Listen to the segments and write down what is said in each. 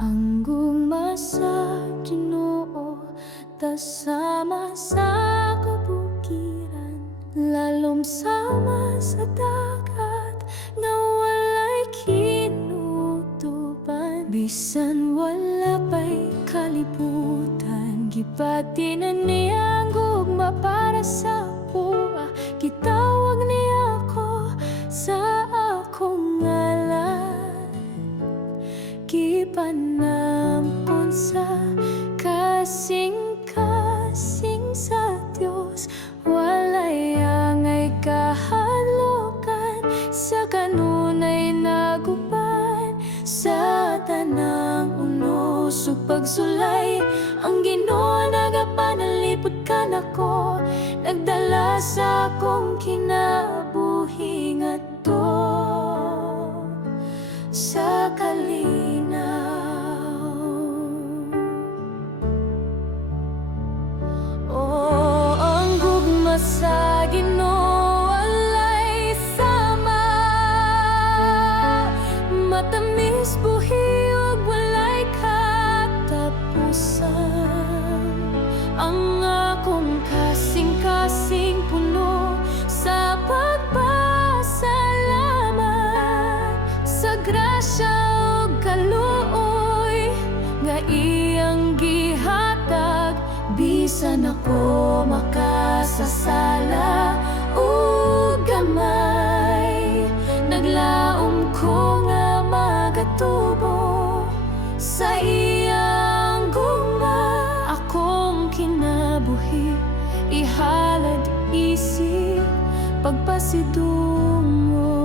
Ang gugma sa Ginoo, tasama sa kabukiran, lalom sama sa dagat nga walay kinutuban. Bisan wala pa'y kalibutan, gipati na niya ang gugma para sa buwa. Gitawag niya ako sa akong ngalan, gipanampun sa kasing-kasing sa Dios. Walay angay kahadlokan, sa kanunay naguban. Sa tanang unos ug pagsulay, ang Ginoo nagapanalipod ka nako, nagdala sa akong kinabuhi ngadto sa kalinaw. Oh, ang gugma sa Ginoo walay sama, matamis buhi ug walay katapusan. Ang akong kasing-kasing puno sa pagpasalamat sa grasya ug kaluoy nga iyang gihatag. Bisan ako makasasala ug gamay, naglaom ko nga magatubo sa iyang gugma. Akong kinabuhi ihalad isip pagpasidungo.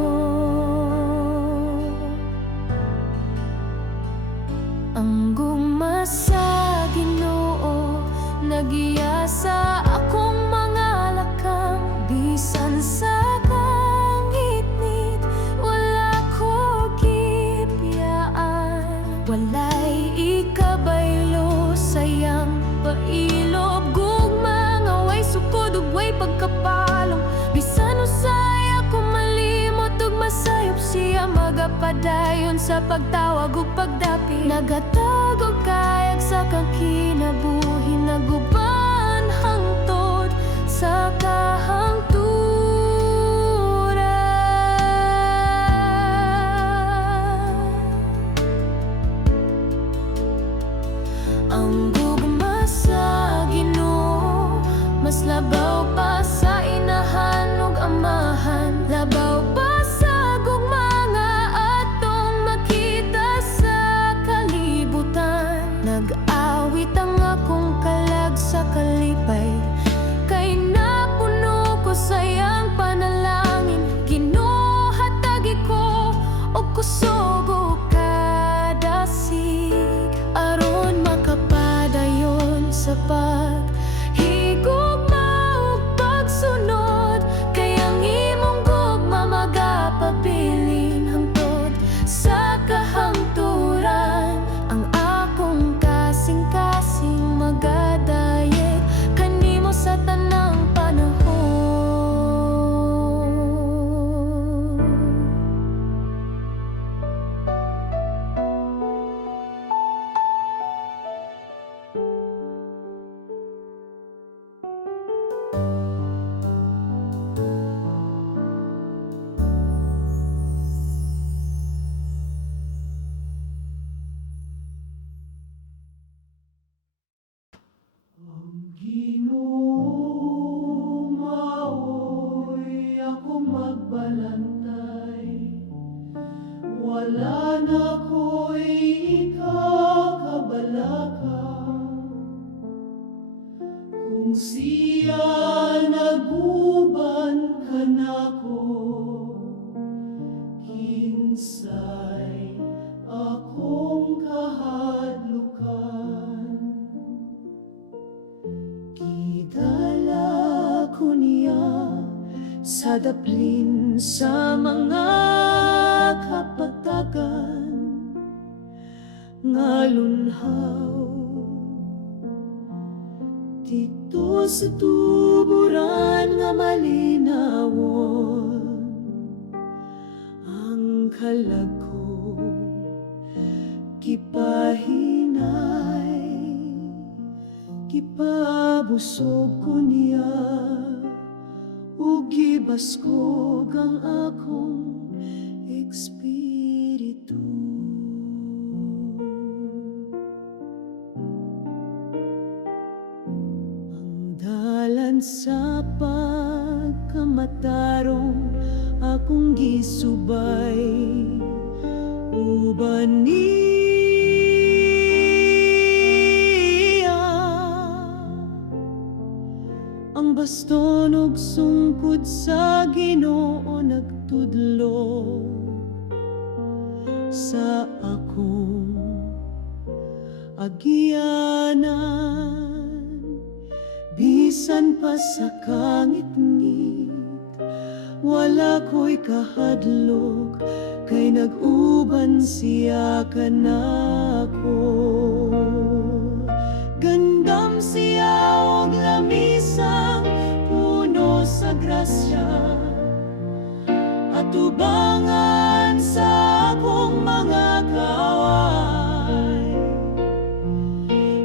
Ang gugma sa Ginoo nagiya sa akong mga lakang. Bisan sa kangit-ngit wala ko gipiyaan, walay ikabaylo sayang pailob. Gugma nga way sukod ug way pagkapalong, bisan usay ako malimot ug masayop siya magapadayon sa pagtawag ug pagdapit. Nagatag og kayag sa kang kinabuhi, naguban hangtod sa kahangturan. Ang gugma sa Ginoo mas labaw pa sa inahan ug amahan, labaw pa sa gugma nga atong makita sa kalibutan. Nag-awit ang akong kalag sa kalipay, kay napuno ko sayang panalangin. Ginoo hatagi ko og kusog ug kadasig, aron makapadayon sa paghigugma ug pagsunod. Kay ang imong gugma magapabilin hangtod sa kahangturan. Ang akong kasing-kasing magadayeg kanimo sa tanang panahon. Ginoo, maoy ako magbalantay, wala na ko'y ikakabalaka. Kung siya naguban ka nako, kinsay akong kahadlukan. Gidala ko niya sa daplin sa mga kapatagan, ngalunhaw dito sa tuburan nga malinawon. Ang kalag ko gipahinay, gipabusog ko niya, ug gibaskog ang akong espiritu. Ang dalan sa pagkamatarong akong gisubay, uban niya ang baston ug sungkod sa Ginoo nagtudlo sa akong agyanan. Bisan pa sa kangit-ngit, wala ko'y kahadlok, kay nag-uban siya kanako. Gandam siya og lamisang puno sa grasya, at tubangan sa akong mga kaaway.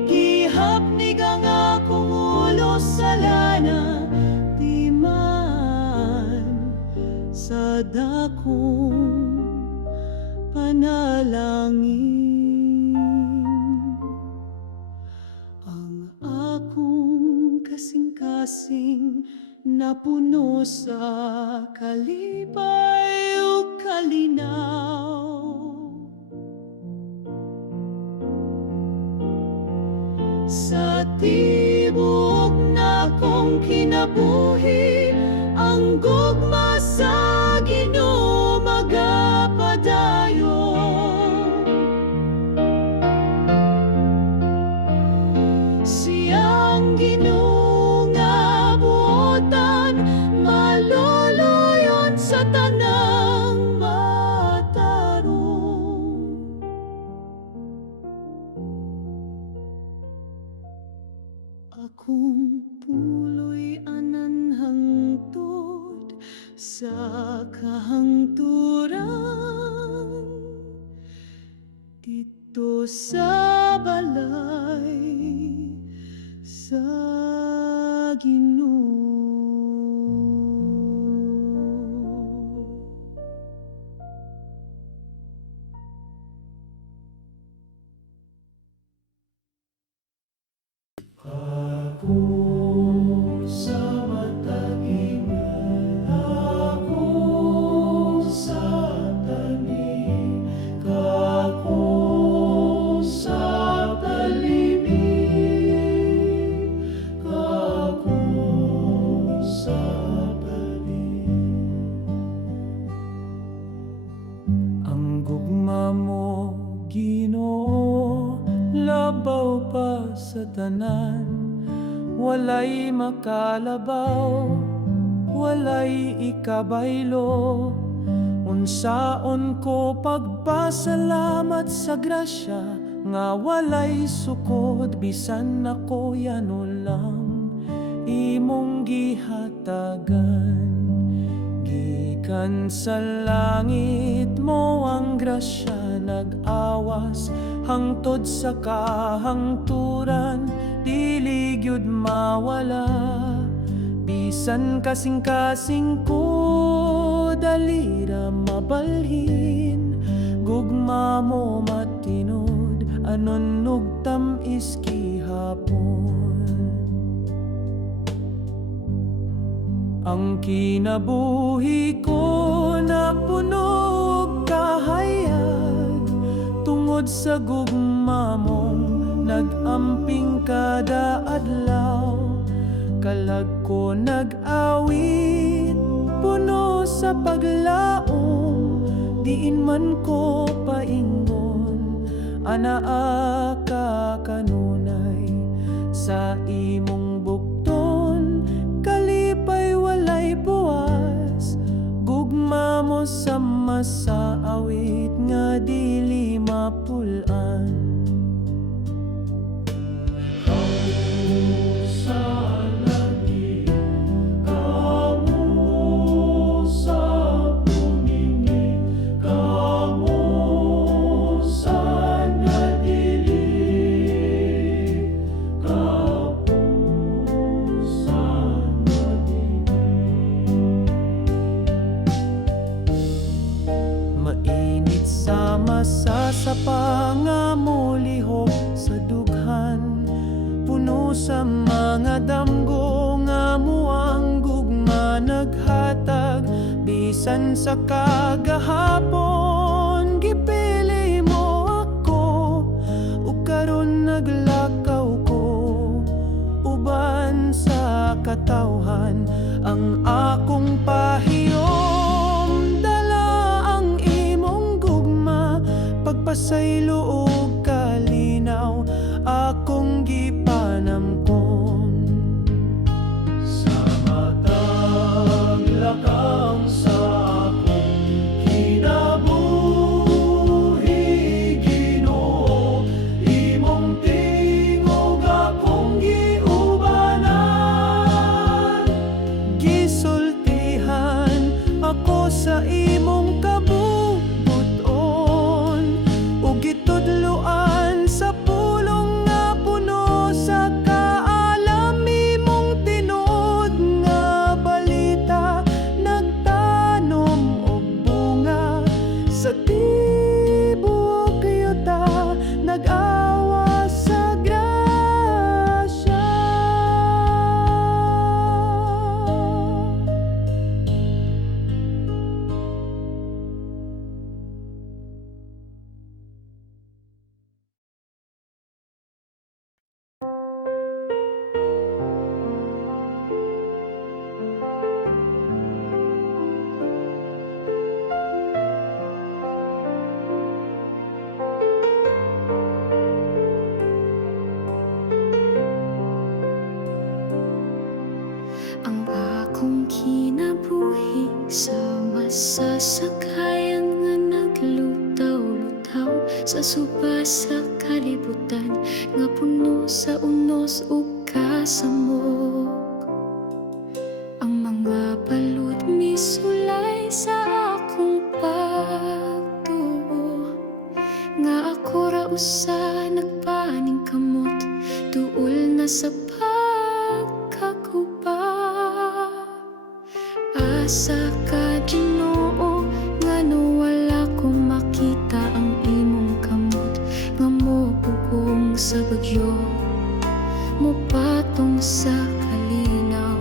Gihapnig ang akong ulo sa lana, di man sa dakong panalangin. Ang akong kasing-kasing napuno sa kalipay o kalinaw. Sa tibok na kong kinabuhi, ang gugma sa Ginoo magapadayo. Siyang Ginoo nga buotan, maluluyon sa tanang matarong. Akong puloy anan hangtod sa kahangturan, dito sa balay sa Ginoo. Ako sa matagingan, ako sa tanim, ako sa talimig, ako sa tanim. Ang gugma mo, Ginoo, labaw pa sa tanan, walay makalabaw, walay ikabaylo. Unsaon ko pagpasalamat sa grasya, nga walay sukod, bisan ako yano lang imong gihatagan. Gikan sa langit mo ang grasya nag-awas, hangtod sa kahangturan, dili gyud mawala. Bisan kasing-kasing ko dalira mabalhin, gugma mo matinod, anon nugtam iski hapon. Ang kinabuhi ko napunog kahayag, tungod sa gugma mong nag-amping kada adlaw. Kalag ko nag-awit, puno sa paglaom, diin man ko paingon, anaa ka kanunay. Sa imong bukton, kalipay walay buwas, gugma mo sama sa awit nga dili mapulan. Sana masasapa nga molihok sa dughan, puno sa mga damgo nga muang gugma naghatag. Bisan sa kagahapon gipili mo ako, ug karon naglakaw ko uban sa katawhan. Ang akong pahiyom dala ang imong gugma, pagpasaylo ug kalinaw akong gipanamkon. Sa matag lakang sa akong kinabuhi, Ginoo, imong tingog akong giubanan. Gisultihan ako sa imong kabubuton, ug gitudloan sa pulong nga puno sa kaalam. Imong tinuod nga balita nagtanom og bunga sa tibuok yuta, nag-awa sa grasya. Ang akong kinabuhi sa masasakayan nga naglutaw-lutaw sa suba sa kalibutan nga puno sa unos ug kasamok. Ang mga balud misulay sa akong pagtuo, nga ako ra usa nagpaning kamot tuol na sa pagkaguba. Asa ka, Ginoo, nga wala ko makita ang imong kamot, nga mopugong sa bagyo, mopatong sa kalinaw.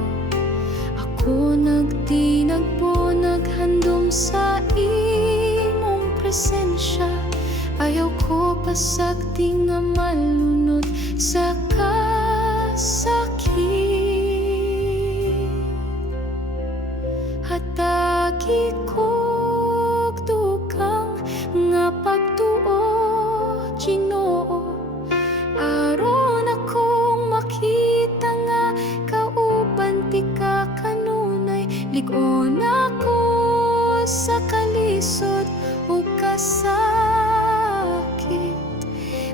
Ako nagtinag po, naghandom sa imong presensya. Ayaw ko pasagdi nga malunod sa kasakit. Hatagi kog dugang nga pagtuo, Ginoo, aron akong makita nga kauban ti ka kanunay. Lig-on ako sa kalisod ug kasakit,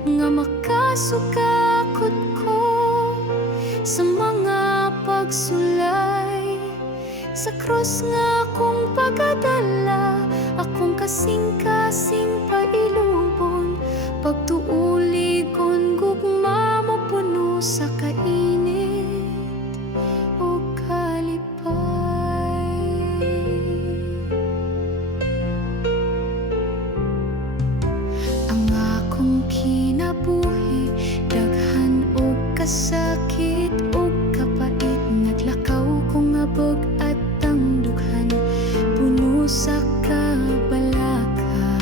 nga makasukakot ko sa mga pagsulay. Sa krus nga akong pagdadala, akong kasing-kasing pailubon, pagtuuligon gugma mo puno sa kainit o kalipay. Ang akong kinabuhi daghan o kasakit o kapait, naglakaw kong abog at tangdughan puno sa kabalaka.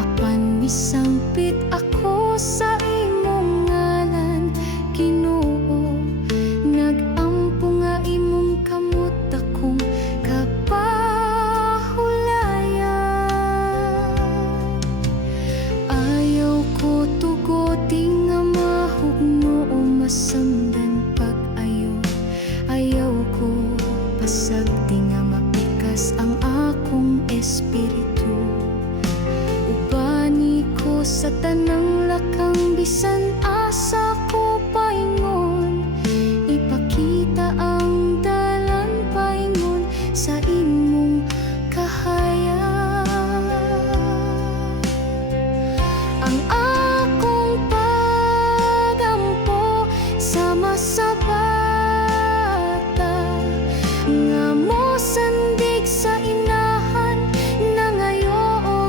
Apan misampit ako sa imong ngalan, Ginoo, nagampo nga imong kamot akong kapahulayan. Ayaw ko tugoti nga mahugno o masamdan pag-ayo. Ayaw ko pasagdi nga mapikas ang akong espiritu. Ubani ko sa tanang lakang, bisan asa ko paingon. Ipakita ang dalan paingon sa imong kahayag. Ang akong pagampo sa masabata, nga mo sandig sa inahan na ngayon.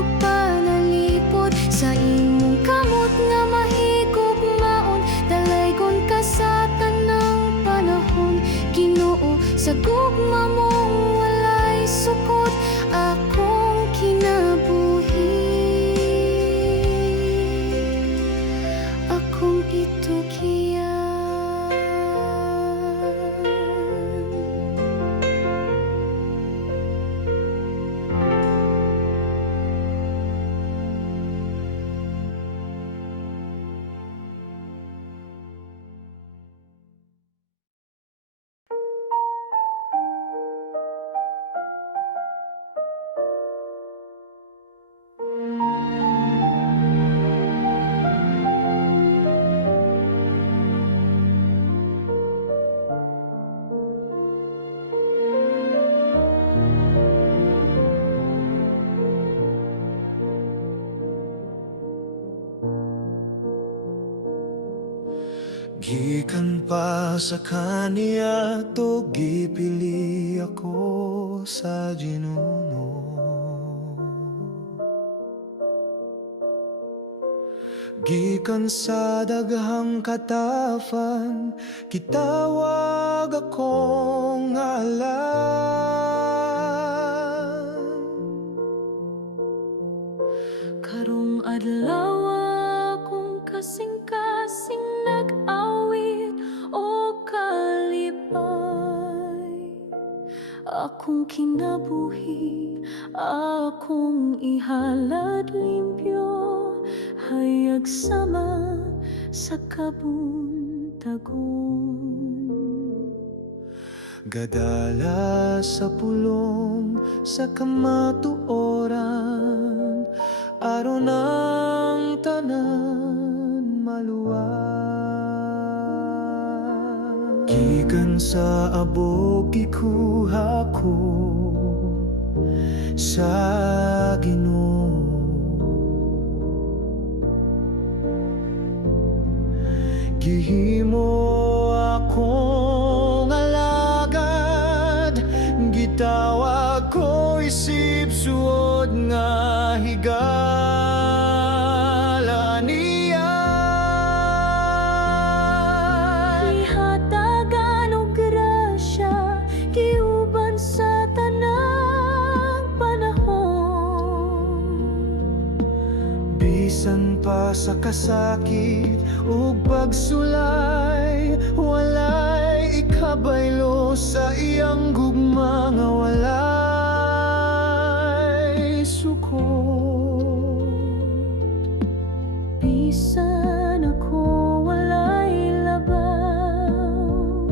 Gikan pa sa kaniya to gipili ako sa Ginoo. Gikan sa daghang katafan kitawag akong ngalan. Karong adlaw akong kasing-kasing nag-awit o kalipay. Akong kinabuhi, akong ihalad limpyo, hayag sama sa kabuntagon. Gadala sa pulong sa kamatuoran, aron ang tanan maluwag. Gikan sa abog gikuha ko sa Ginoo. Gihimo akong alagad, gitawag ko isip suod nga higala niya. Ihatagan og grasya, giuban sa tanang panahon. Bisan pa sa kasakit ug pagsulay, walay ikabaylo sa iyang gugma nga walay sukot. Bisan ako walay labaw,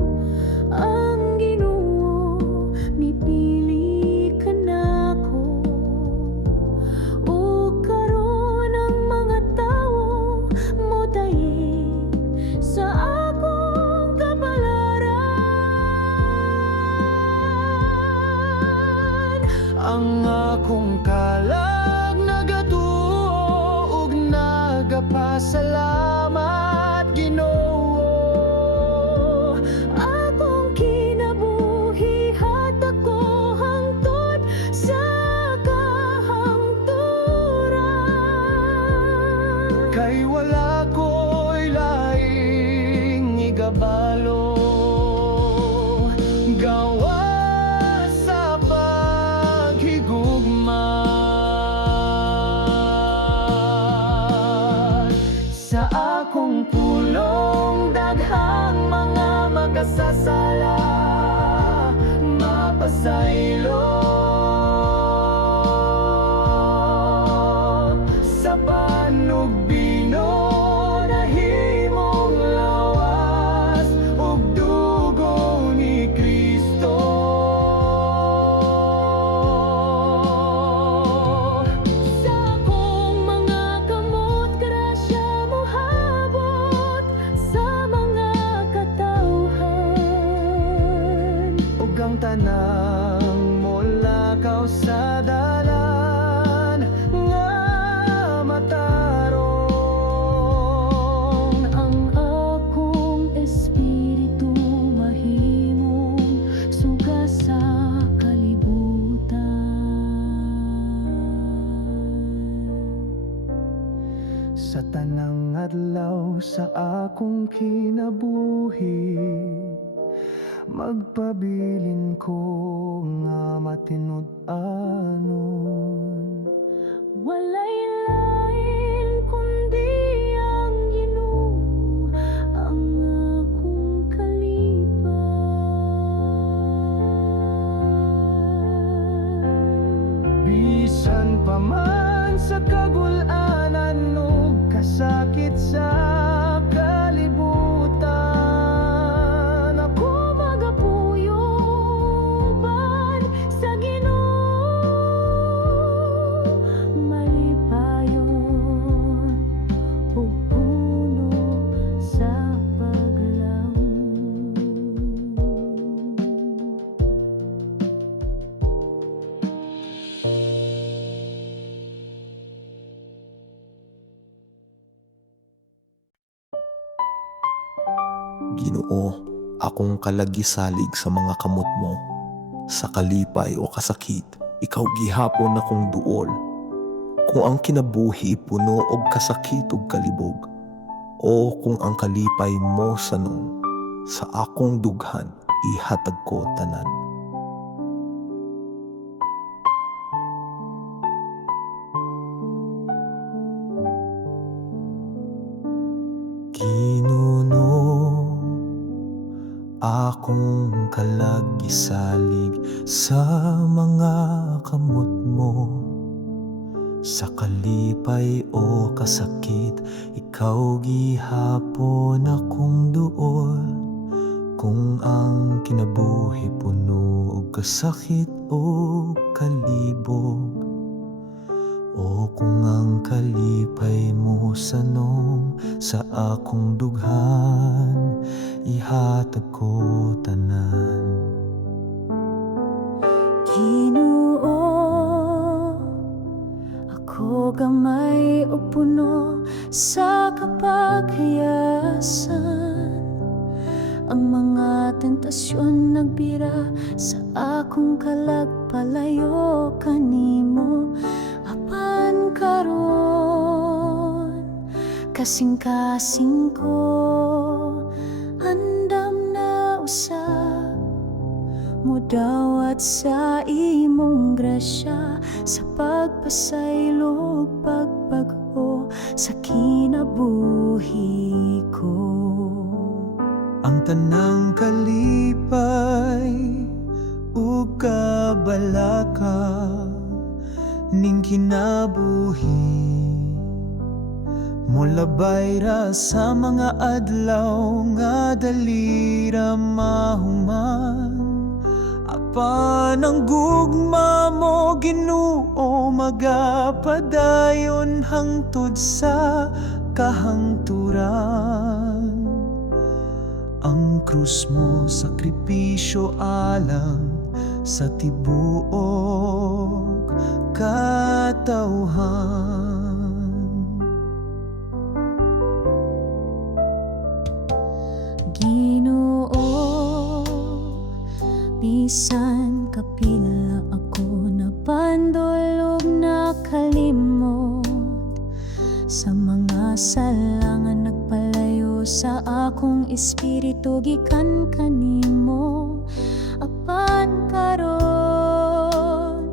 ang Ginoo mipili ka nako. O karon ang mga tawo modaig sa akong kapalaran. Ang akong kalag nagatuo ug nagapasalamat Ginoo. Akong kinabuhi hatag ko hangtod sa kahangturan. Kay wala ko'y laing igabalo, gawa sa paghigugma. Sa akong pulong daghang mga makasasala mapasaylo. Sa panugbino nahimong lawas ug dugo ni Kristo. Sa akong mga kamot, grasya mo habot sa mga katawhan. Ug ang tanang molakaw sa dalan nga matarong. Ang akong espiritu mahimong suga sa kalibutan. Sa tanang adlaw sa akong kinabuhi, magpabilin ko nga matinud-anon. Walay lain kundi ang Ginoo, ang akong kalipay. Bisan pa man sa kagul-anan ug kasakit sa kalibutan, Ako magapuyuban sa Ginoo, malipayon ug puno sa paglaom. Ginoo, akong kalagisalig sa mga kamot mo. Sa kalipay o kasakit, ikaw gihapon akong duol. Kung ang kinabuhi puno og kasakit ug kalibog, o kung ang kalipay mo sanong, sa akong dughan ihatag ko tanan. Ginoo, akong kalagisalig sa mga kamot mo. Sa kalipay o kasakit, ikaw gihapon akong duol. Kung ang kinabuhi puno og kasakit o kalibog, o kung ang kalipay mo sanong, sa akong dughan ihatag ko tanan. Ginoo, ako gamay o puno sa kapaghayasan. Ang mga tentasyon nagbira sa akong kalagpalayo kanimo. Apan karon, kasing-kasing ko, andam na usab mudawat sa imong grasya, sa pagpasaylo ug pagpag-o sa kinabuhi ko. Ang tanang kalipay ug kabalaka ning kinabuhi, molabay ra sa mga adlaw nga dali ra mahuman. Apan ang gugma mo, Ginoo, magapadayon hangtod sa kahangturan. Ang krus mo sakripisyo alang sa tibuok katawhan. Ginoo, bisan kapila ako napandol ug nakalimot, sa mga salangan nagpalayo sa akong espiritu gikan kanimo. Apan karon,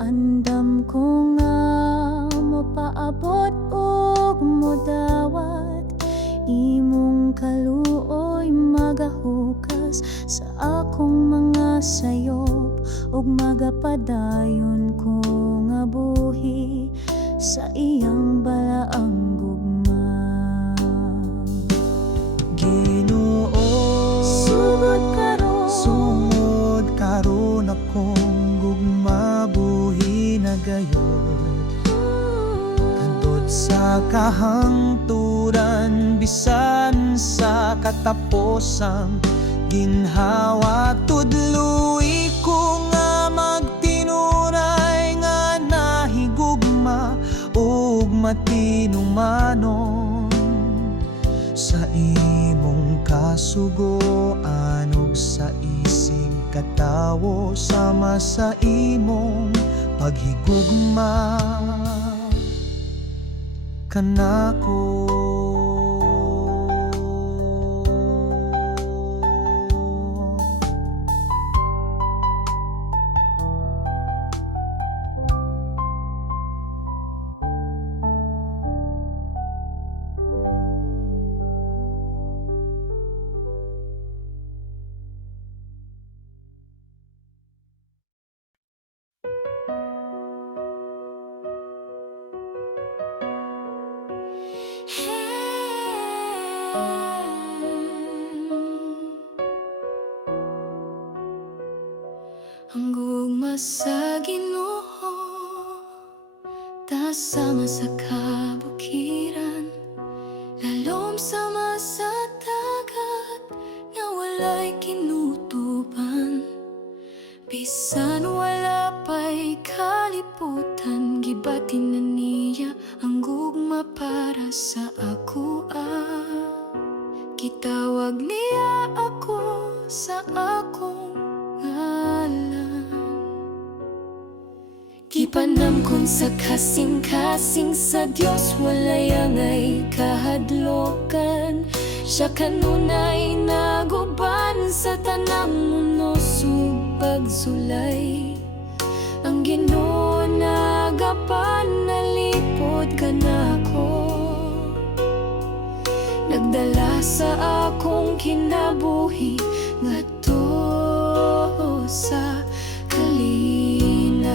andam ko nga mopaabot ug modawat, imong kaluoy magahukas sa akong mga sayop, ug magapadayon ko nga buhi sa iyang balaang gugma. Ginoo, sumod karon akong gugma buhi na gayon. Tandod sa kahangturan, bisan sa katapusang ginhawa, tudloy ko nga magtinuray nga nahigugma ug matinumanon sa imong kasugoan ug sa isig katawo, sama sa imong paghigugma kanako. Ang gugma sa Ginoo, tasama sa kabukiran, lalom sama sa dagat nga walay kinutuban. Bisan wala pa'y kalibutan, gibatin na niya ang gugma para sa ako. Gitawag niya ako sa akong ngalan. Gipanam kung sa kasing-kasing sa Diyos walay angay kahadlokan. Siya kanunay naguban sa tanang mundo pagsulay. Ang Ginoo nagapan nalipod ka nako. Nagdala sa akong kinabuhi ngadto sa kalinaw.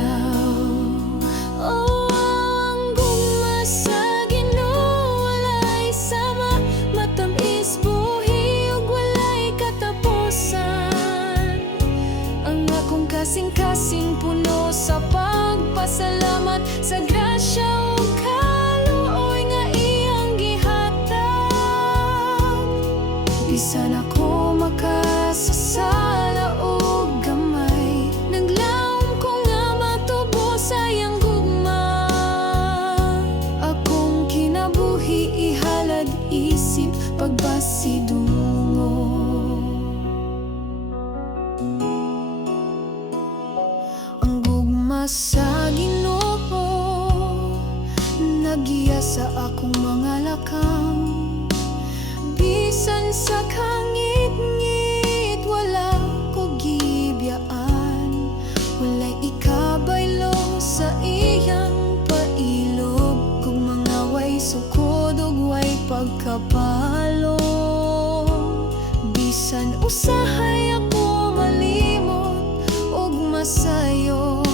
Oh, ang gugma sa Ginoo walay sama, matamis buhi ug walay katapusan. Ang akong kasing-kasing puno sa pagpasalamat sa grasya ug kaluoy nga iyang gihatag. Bisan ako makasasala og gamay, naglaom ko nga matubo sa iyang gugma. Akong kinabuhi ihalad isip pagbasidungo. Ang gugma sa Ginoo nagiya sa akong mga lakang. Bisan sa kangit-ngit wala ko gibiyaan. Walay ikabaylo sa iyang pailog. Kung mga way sukod ug way pagkapalo. Bisan usahay ako malimot ug masayo,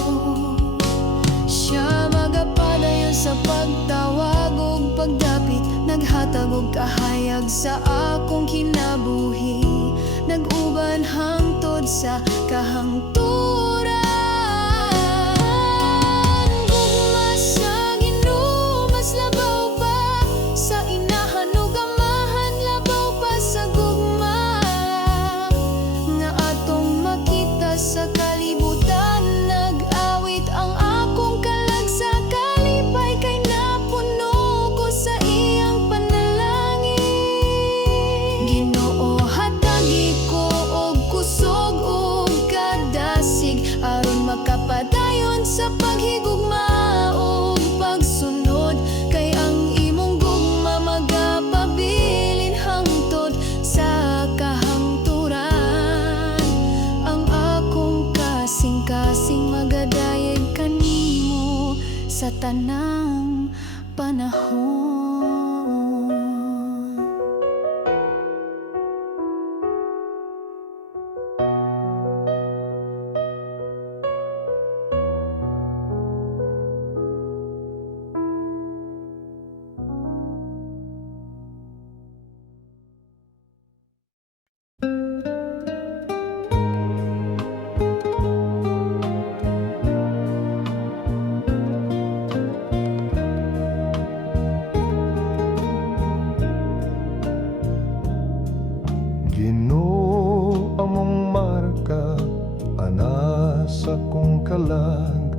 siya magapadayon sa pagtawag ug pagdapit. Naghatag og kahayag sa akong kinabuhi. Nag-uban hangtod sa kahangturan. Gugma sa Ginoo mas labaw pa sa inahan ug amahan, labaw pa sa gugma nga atong makita sa kalibutan. Nag-awit ang akong kalag sa kalipay kay napuno ko sa iyang panalangin. Ginoo hatagi ko og kusog ug kadasig aron makapadayon sa paghigugma ug pagsunod. Kay ang imong gugma magapabilin hangtod sa kahangturan. Ang akong kasing-kasing magadayeg kanimo sa tanang panahon. Ginoo among marka ana sa kong kalag.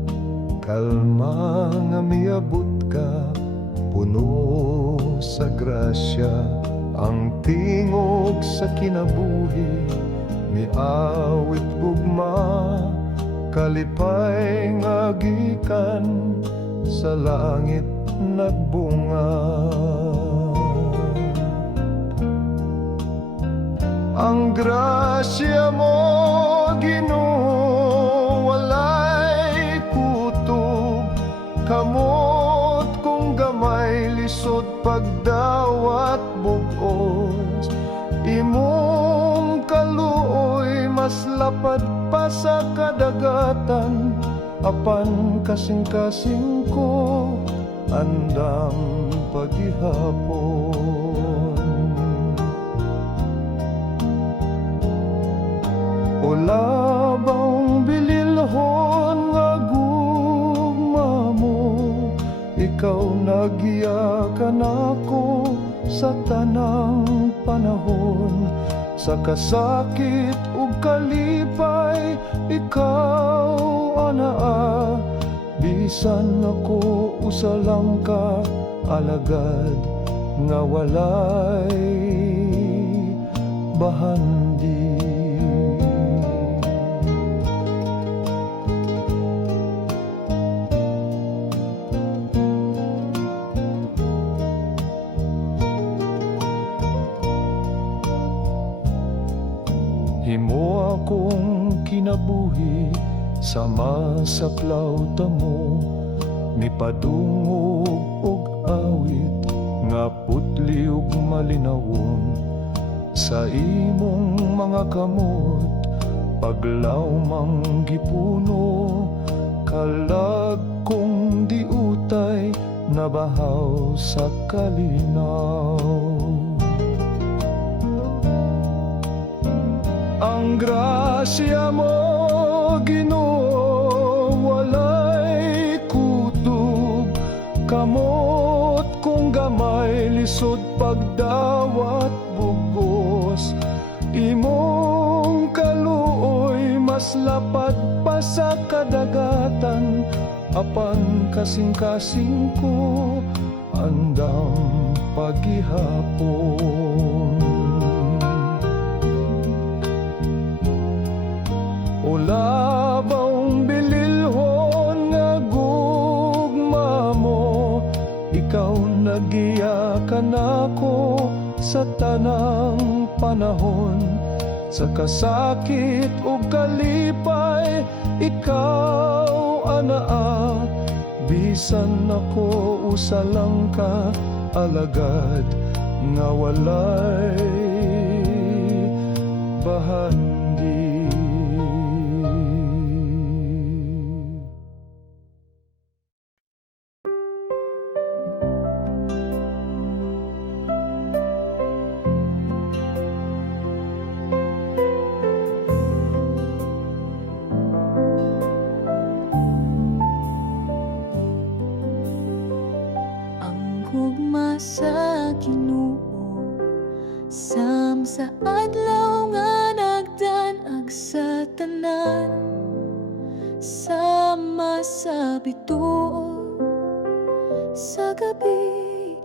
Kalma nga miabot ka, puno sa grasya. Ang tingog sa kinabuhi miawit gugma. Kalipay nga gikan sa langit nagbunga. Ang grasya mo, Ginoo, walay kutob. Kamot kung gamay, lisod pagdawat bugos. Imong kaluoy, mas lapad pa sa kadagatan. Apan kasing-kasing ko, andam paghihapon. O labang bililhon nga gugma mo, ikaw nagiyakan ako sa tanang panahon. Sa kasakit ug kalipay, ikaw anaa. Bisan ako usalang ka, alagad nga walay bahandi. Himo akong kinabuhi sama sa klauta mo, mipadungog og awit nga putli ug malinawon sa imong mga kamot. Paglawmang gipuno kalag kong diutay nabahaw sa kalinaw. Ang grasya mo, Ginoo, walay kutob. Kamot kung gamay, lisod pagdawat bugos. Imong kaluoy, mas lapad pa sa kadagatan. Apan kasing-kasing ko, andam paghihapon. Ulabang bililhon nga gugma mo, ikaw nagiyakan ako sa tanang panahon. Sa kasakit o kalipay, ikaw anaa. Bisan ako usa lang ka alagad nga walay bahandi. Gugma sa Ginoo sam sa adlaw nga nagdanag sa tanan, sama sa bituon sa gabi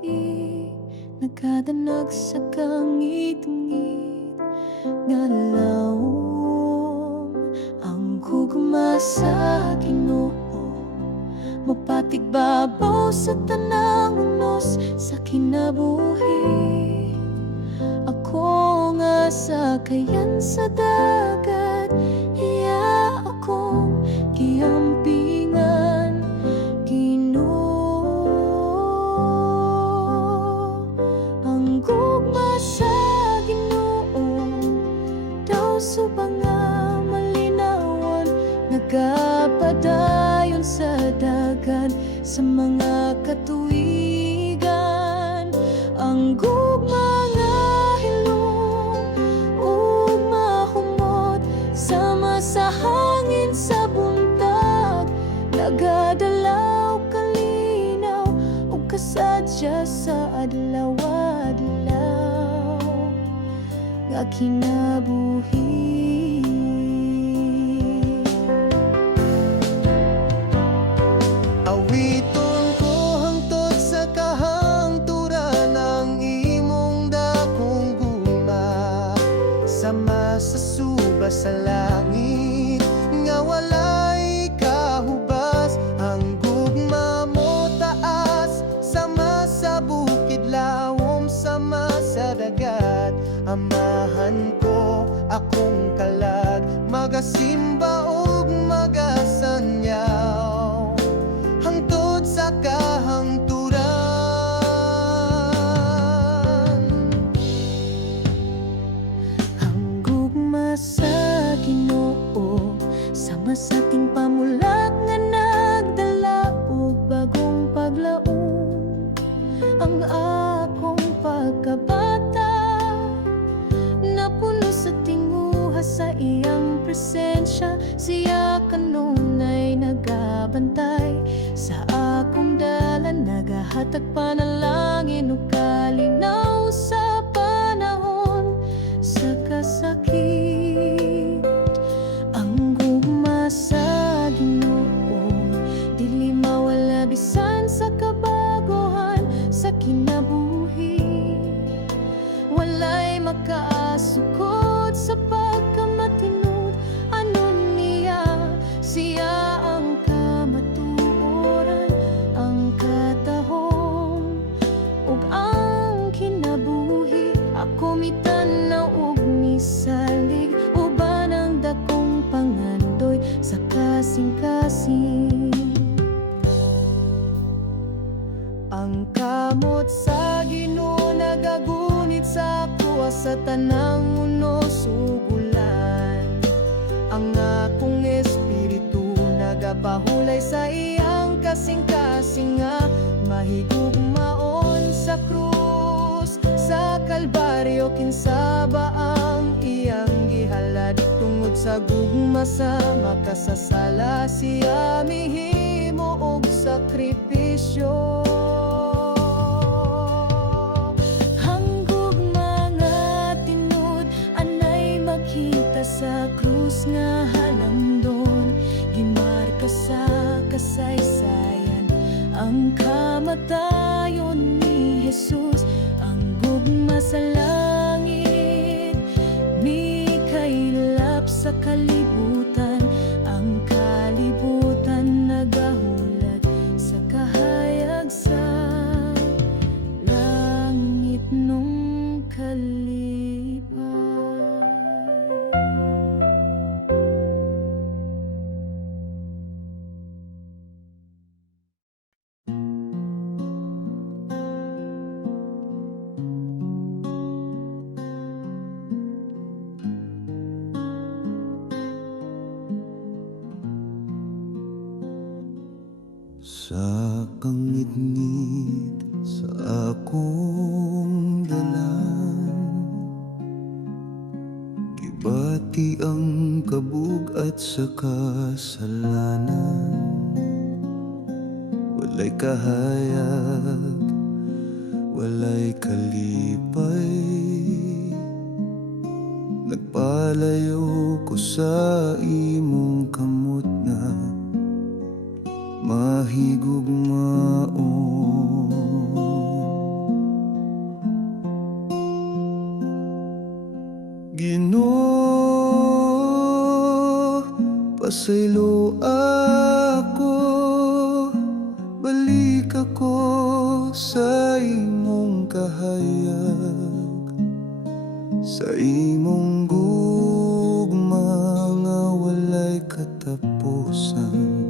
nagkadanag sa kangit-ngit nga lawom. Ang gugma sa Ginoo mapatigbabaw sa tanang unos sa kinabuhi. Ako nga sakayan sa dagat, iya akong giampingan, Ginoo. Ang gugma sa Ginoo daw subang nga malinawon, nagapadayon sa dagan sa mga katuigan. Ang gugma nga hilong ug mahumot, sama sa hangin sa buntag, nagadalaw kalinaw ug kasadya sa adlaw-adlaw nga kinabuhi. Awiton ko hangtod sa kahangturan ang imong dakong gugma, sama sa suba sa langit nga walay kahubas. Ang gugma mo taas, sama sa bukid lawom, sama sa dagat. Amahan ko akong kalag, magasimba ug magasanyaw hangtod sa kahangturan. Ang gugma sa Ginoo sama sa ating pamulat nga nagdala og bagong paglaom. Ang akong pagkabata napuno sa tinguha sa iyang presensya. Siya kanunay nagabantay sa akong dalan, nagahatag panalangin ug kalinaw sa panahon sa kasakit. Ang gugma sa Ginoo dili mawala bisan sa kabaguhan sa kinabuhi. Walay makaasuko kamot sa Ginoo nagagunit sa ako sa tanang muno sugulan. Ang akong espiritu nagapahulay sa iyang kasing-kasing nga mahigugmaon sa krus sa Kalbaryo kinsa ba ang iyang gihalad tungod sa gugma sa makasasala siya mihimo og sakripisyo. Hanggog mga tinud anay makita sa krus nga halamdon, gimarka sa kasaysayan ang kamatayon ni Jesus. Ang gugma sa langit mikailap sa kalibutan, ang kalibutan nagahulat sa kahayag sa langit nung kalipay. Sa kangit-ngit sa akong dalan, gibati ang kabug at sa kasalanan. Walay kahayag, walay kalipay, nagpalayo ko sa imong kamot na mahigugmaon. Ginoo, pasaylo ako, balik ako sa imong kahayag, sa imong gugma nga walay katapusan.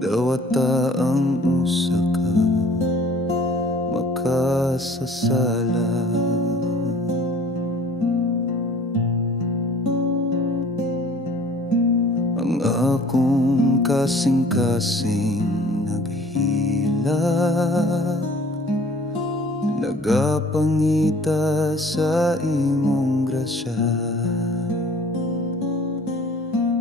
Dawata ang usa ka makasasala. Ang akong kasing-kasing naghilak, nagapangita sa imong grasya.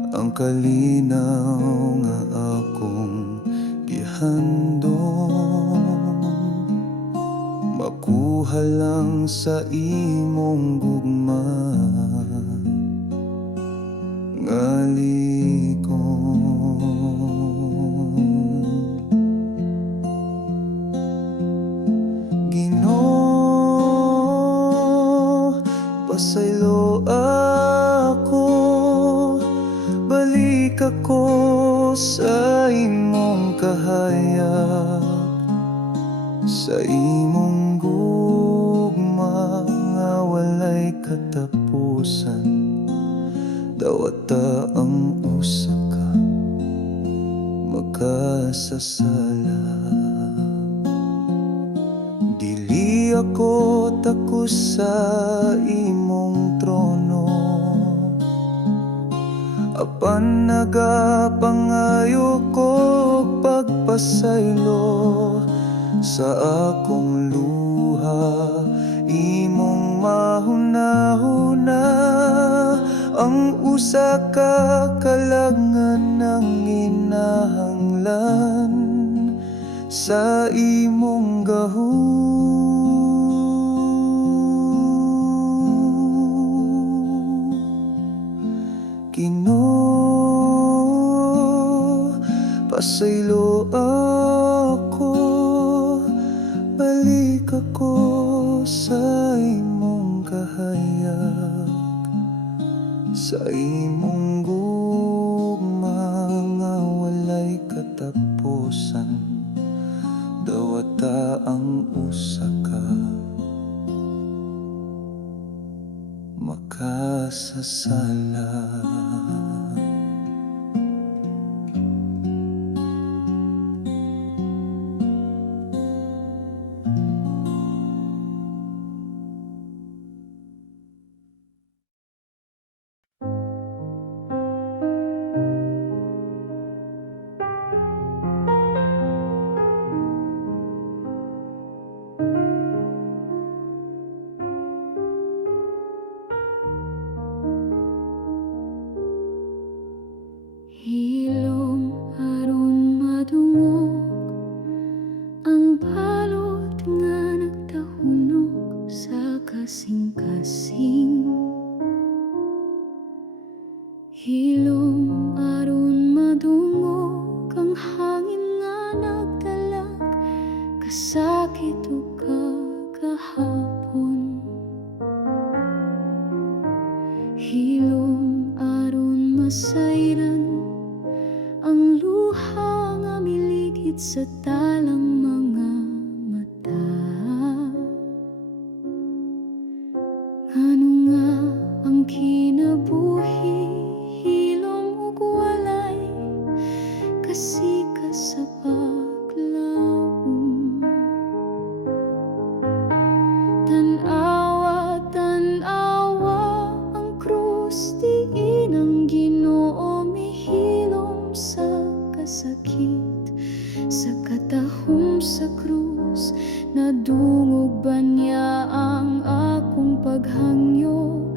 Ang kalinaw nga akong gihandom, makuha lang sa imong gugma nga likom. Ginoo, pasaylo ako, balik ako sa imong kahayag, sa imong gugma nga walay katapusan. Dawata ang usa ka makasasala. Dili ako takos sa imong trono, apan nagapangayo ko pagpasaylo sa akong luha. Imong mahuna-huna ang usa ka kalangan ng ginahanglan sa imong gahum. Ginoo, pasaylo ako, balik ako sa imong kahayag, sa imong gugma nga walay katapusan. Dawata ang usa ka makasasala. nga nagtahunog sa kasing-kasing. Hilom aron madungog ang hangin nga nagdalag, kasakit o kagahapon. Hilom aron masayran ang luha nga miligid sa talang mga mata. Ngano nga ang kinabuhi, hilom ug walay kasika sa paglaom. Tan-awa, tan-awa ang krus, diin ang Ginoo mihilom sa kasakit. Sa katahom sa krus, nadungog ba niya ang akong paghangyo?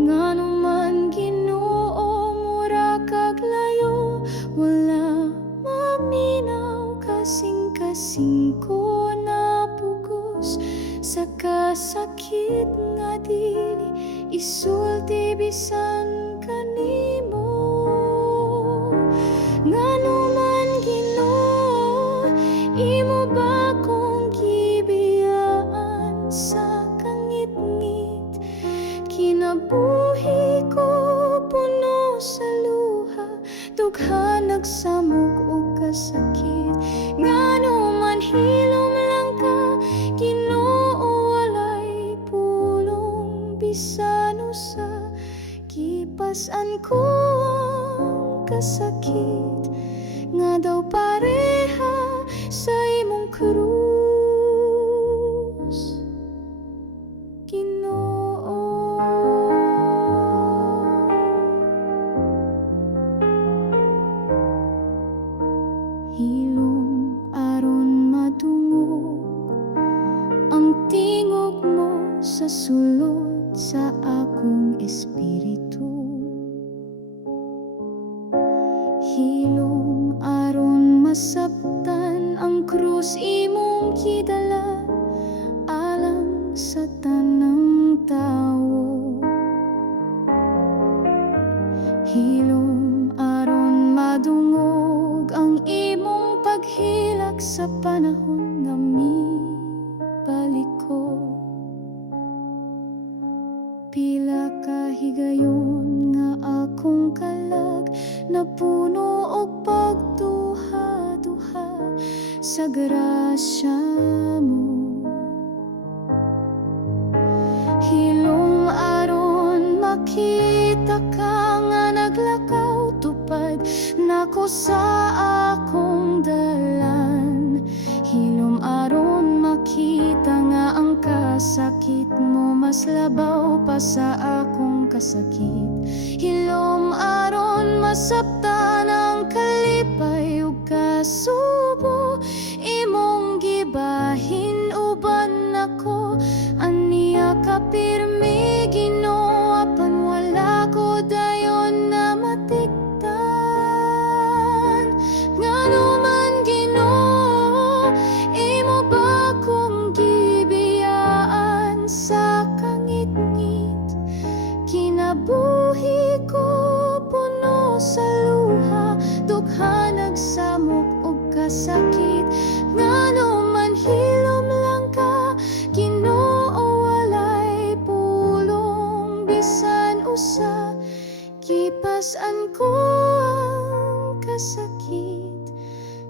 Ngano man Ginoo, mura kag layo, wala maminaw, kasing-kasing ko napugos sa kasakit nga dili isulti bisan kanimo. Ngano man Ginoo, imo ba kong gibiyaan sa kangit-ngit? Kinabuhi ko puno sa luha, dugha nagsamok og kasakit. Ngano man hilom lang ka, Ginoo, walay pulong bisan usa. Kipas-an ko ang kasakit, nga daw pareha sa imong krus, Ginoo. Hilom aron madungog ang tingog mo sa sulod sa akong espiritu. Hilom aron masabtan ang krus imong gidala alang sa tanang tawo. Hilom aron madungog ang imong paghilak sa panahon nga mibaliko. Pila ka higayon nga akong kalag, napuno og pagduha-duha sa grasya mo. Hilom aron makita ka nga naglakaw, tupad nako sa akong dalan. Hilom aron makita nga ang kasakit mo mas labaw pa sa akong kasakit. Hilom aron masabtan ang kalipay ug kasubo, imong gibahin uban ako. Aniya ka pirmi, Ginoo, apan wala ko dayon na matiktan. Ngano man Ginoo, imo ba kong gibiyaan sa kangit-ngit? Kinabuhi ko puno sa luha, dugha nagsamok og kasakit. Ngano man hilom lang ka, Ginoo, walay pulong bisan usa. Kipas-an ko ang kasakit,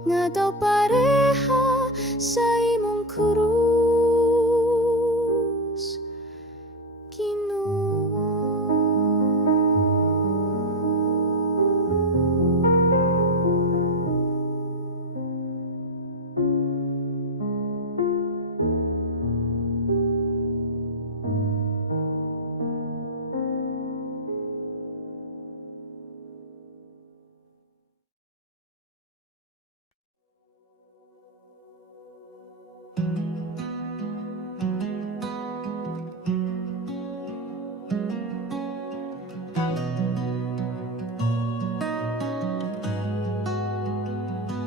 nga daw pareha sa imong krus, Ginoo.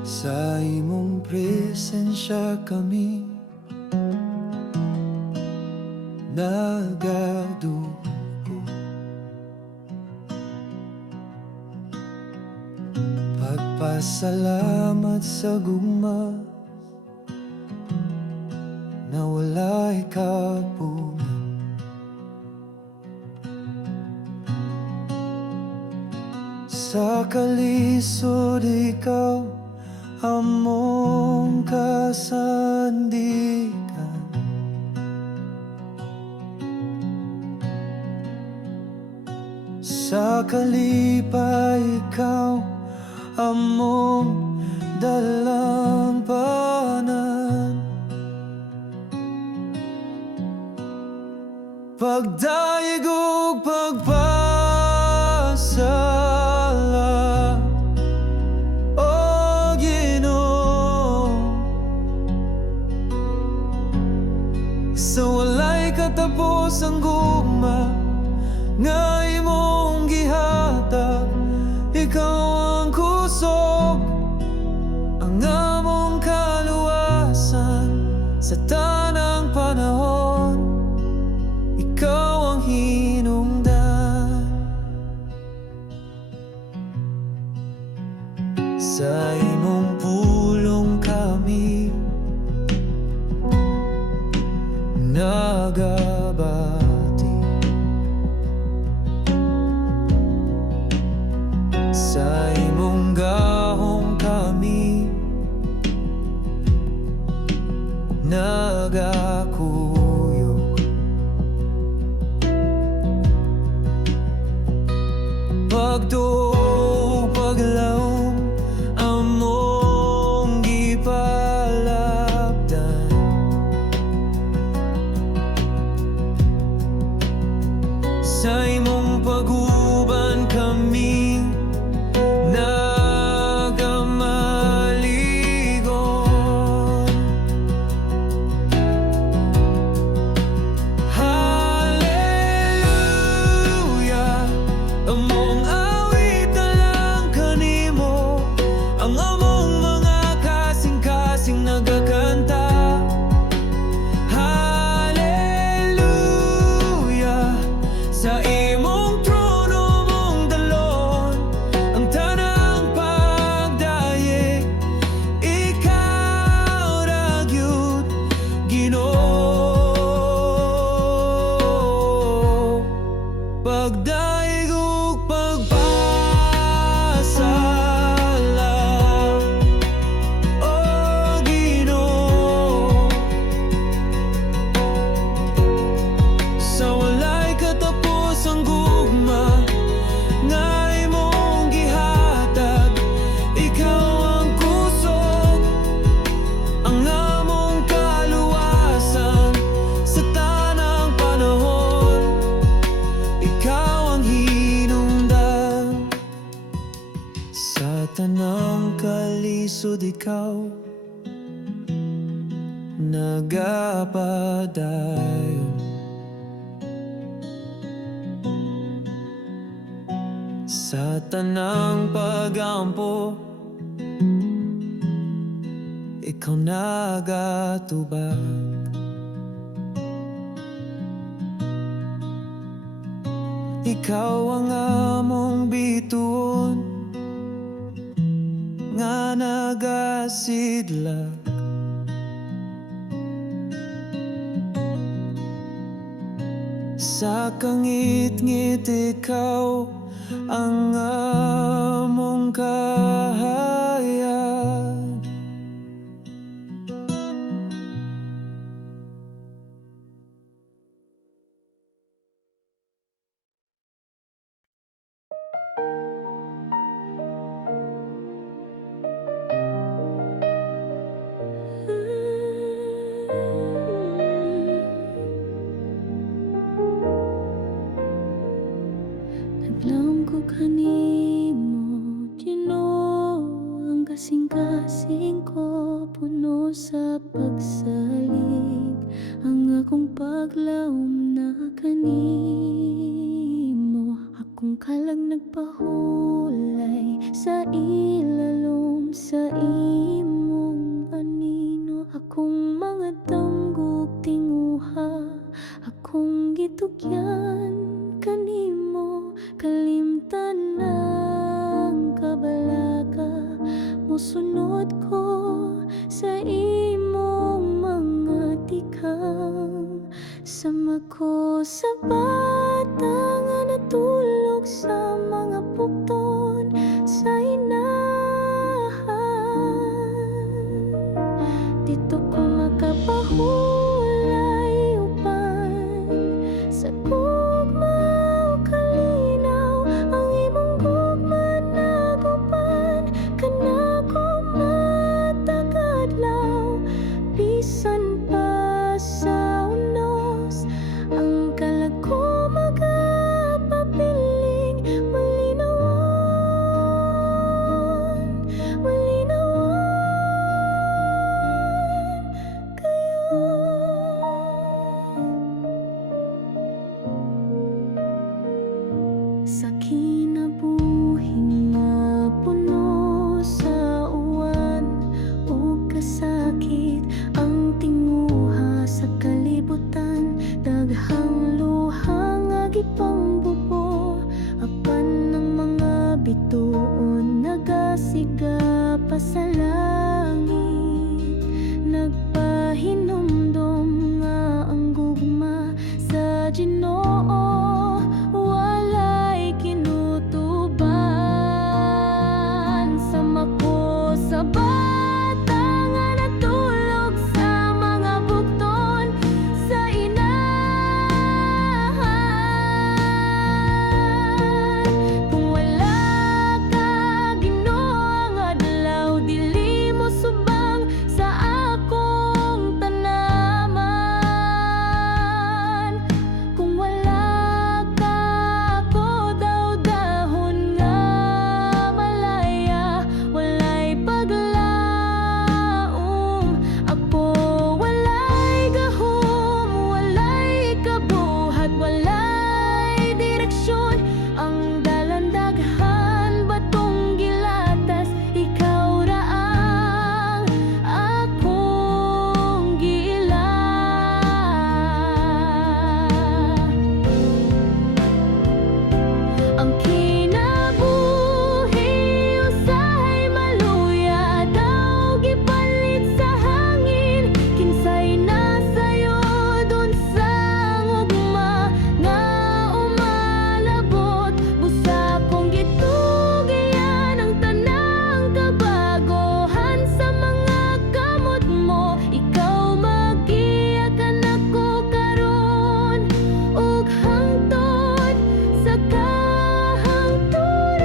Sa imong presensya kami nagadugo. Pagpasalamat sa gugma na wala'y kapunan. Sa kalisod ikaw among kasandikan. Sa kalipay ikaw among dalampanan. Pagdaig ug pagpasala, O Ginoo, sa walay katapos ang gugma nga imong gihatag. Ikaw ang kusog, ang among kaluwasan sa tanang panahon. Ikaw ang hinungdan. Sa imong pulong kami nagabati. Sa imong gahong kami nagakuyo. Pagtuo, paglaom, among gipalapdan. Sa imong paguban kami nagamaligon. Hallelujah, among awit na lang kanimo, ang among mga kasing-kasing nagakanta. Hallelujah, sa imong trono mong dalon ang tanang pagdaye. Ikaw ra gyud Ginoo. Pagdaig ug pagpasala, O Ginoo, sa walay katapos ang gugma nga imong gihatag. Ikaw ang kusog, ang among kaluwasan sa tanang panahon. Ikaw ang hinungdan. Sa tanang kalisod ikaw nagapadayon. Sa tanang pagampo ikaw nagatubag. Ikaw ang among bituon nga nagasidlak. Sa kangit-ngit ikaw ang among kahayan. Naglaom ko kanimo, Ginoo, ang kasing-kasing ko puno sa pagsalig. Ang akong paglaom na kanimo, akong kalag nagpahulay sa ilalom sa imong anino. Akong mga damgog tinguha, akong tugyan kanimo kalimtan ng kabalaka. Musunod ko sa imong mga tikang. Sama ko sa bata nga natulog sa mga pukton sa inahan. Dito ko makapahulay upan sa gugma o kalinaw. Ang imong gugma naguban kanako matag-adlaw. Bisan pa sa unos ang kalag ko magapapiling. Malinawan, malinawan kayo. Sa kinabuhing mapuno sa uwan o kasakit ang tinguha sa kalibutan. Daghang luhang agipang bubo apan ng mga bituon nagasiga pa sa langit. Nagpahinumdum nga ang gugma sa Ginoo walay kinutuban. Sama ko sa bata nga natulog sa mga bukton sa inahan. Kung wala ka Ginoo nga adlaw, dili mo subang sa akong tanaman. Kung wala ka ako daw dahon nga malaya, walay paglaom. Ako walay gahom, walay kabuhat, walay direksyon. Ang dalandaghan batong gilatas, ikaw ra ang akong giila. Ang kinabuhi usahay maluya daw gipalit sa hangin. Kinsay nasayod unsang ugma nga umalabot. Busa kong gitugian ang tanang kabagohan sa mga kamot mo. Ikaw magiyakan ako karon ug hangtod sa kahangturan.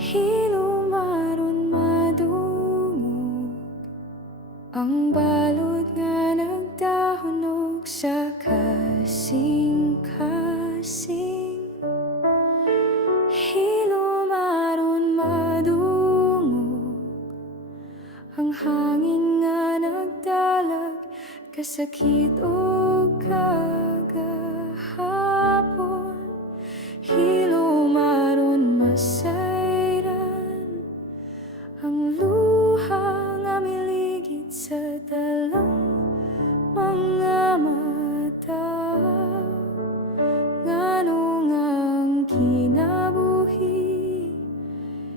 Hilumaron madungog ang balod nga nagdahunog sa kasing-kasing. Hilumaron madungog ang hangin nga nagdalag kasakit o kagahapon. Hilumaron masayran ang luha nga miligid sa dalang mga mata. Nganong ang kinabuhi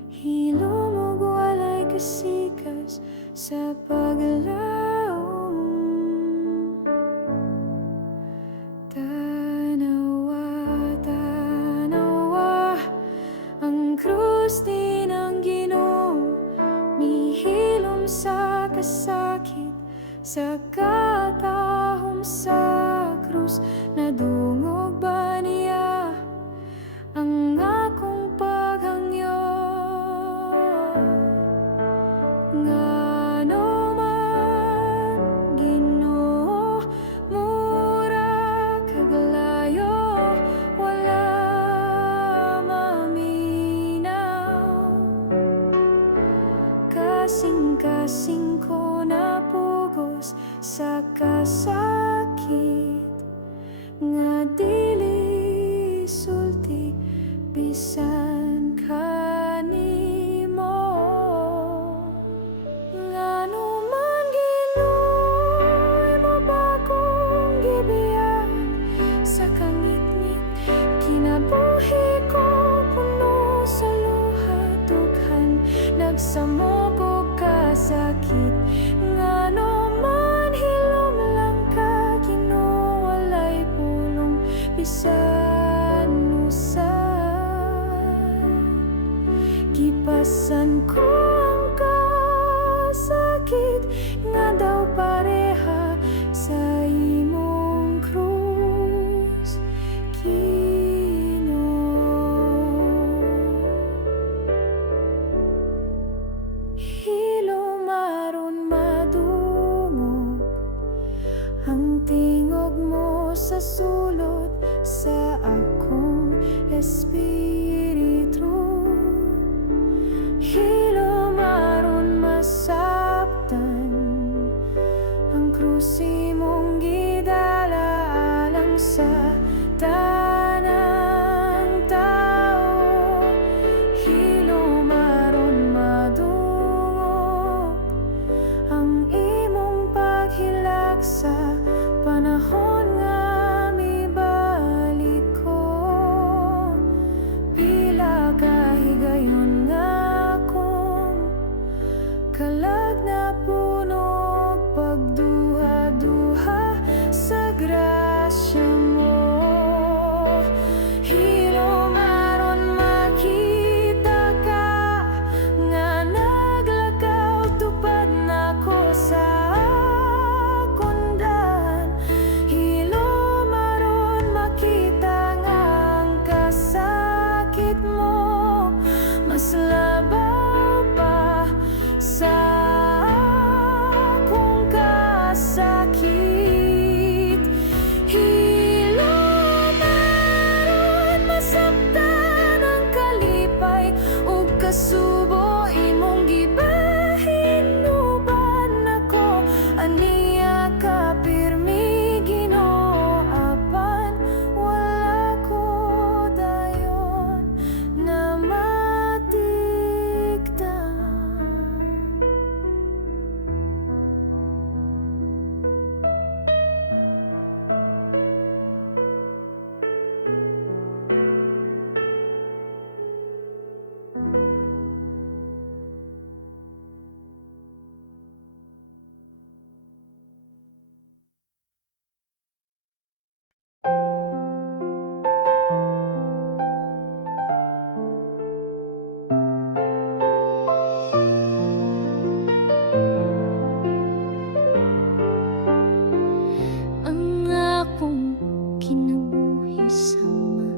hilumog walay kasikas sa paglaom. Tanawa, tanawa ang krus din ang Ginoo, mihilom sa kasakit sa katahom sa krus. Nadungog ba niya ang akong paghangyo? Ngano man Ginoo kasing ko napugos sa kasakit nga dili sulti bisan kanimo. Ngano man Ginoo mo ba kong gibiyan sa kangit-ngit kinabuhi ko puno sa luha dughan nagsamog ka sakit. Ngano man hilom lang ka Ginoo walay pulong bisan usan. Gipasan ko ang kasakit nga daw pareha sa imong krus Ginoo. Hilom aron madungog ang tingog mo sa sulod sa akong espiritu. Hilom aron masabtan ang krus imong gidala alang sa tanang tao. Hilom aron madungog ang imong paghilak sa panahon nga mibalik ko. Pila kahigayon nga akong kalag na punog pagduha-duha sa grasya mo. Hilom aron makita ka nga naglakaw tupad nako sa kundan. Hilom aron makita nga ang kasakit mo mas labaw pa sa akong kasakit. Hilom aron masabtan ang kalipay ug kasubo imong gibahin uban ako. Aniya ka pirmi Ginoo apan wala ko dayon na matikdan. Ang akong kinabuhi sama